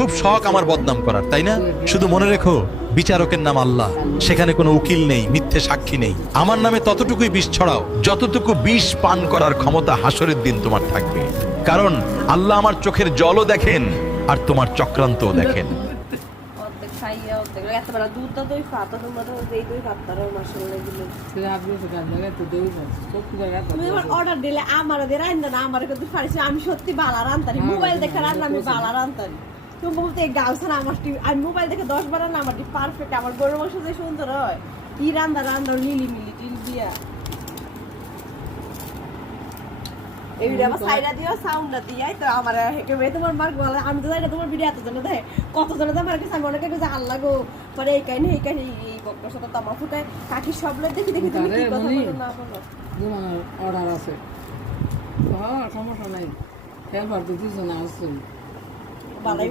খুব শখ আমার বদনাম করার, তাই না? শুধু মনে রেখো, বিচারকের নাম আল্লাহ, সেখানে কোনো উকিল নেই, মিথ্যে সাক্ষী নেই। আমার নামে ততটুকুই বিষ ছড়াও যতটুকু বিষ পান করার ক্ষমতা হাসরের দিন তোমার থাকবে। কারণ আল্লাহ আমার চোখের জলও দেখেন আর তোমার চক্রান্তও দেখেন। অর্ডার দিলে আমার আমার কিন্তু আমি সত্যি বালা রান্তারি, মোবাইল দেখে রান্না আমি বালা রান্তারি। তুমি বলতে গাউছান আমার আমি মোবাইল দেখে 10 বার রান্না আমার পারফেক্ট। আমার গরুর মাংস যে সুন্দর হয়, কি রান্না রান্না লিলি মিলি টিল দিয়া এই ভিডিও আমার সাইডা দিও সাউন্ড দিয়াই তো আমার হেকে বে তোমার মার্ক বলে। আমি তো জানি না তোমার ভিডিও এত জনে দেয়, কত জনে দেয় আমার কাছে। আমি অনেকে যে আল্লাহ গো পরে এই কাহিনী এই বক্তার সাথে তামা ফুটায় কাকি সব লোক দেখি দেখি তুমি কি কথা বলো না বলো। অর্ডার আছে, হ্যাঁ সমস্যা নাই। খেয়াল পারতো দুজন আসছে ভালোই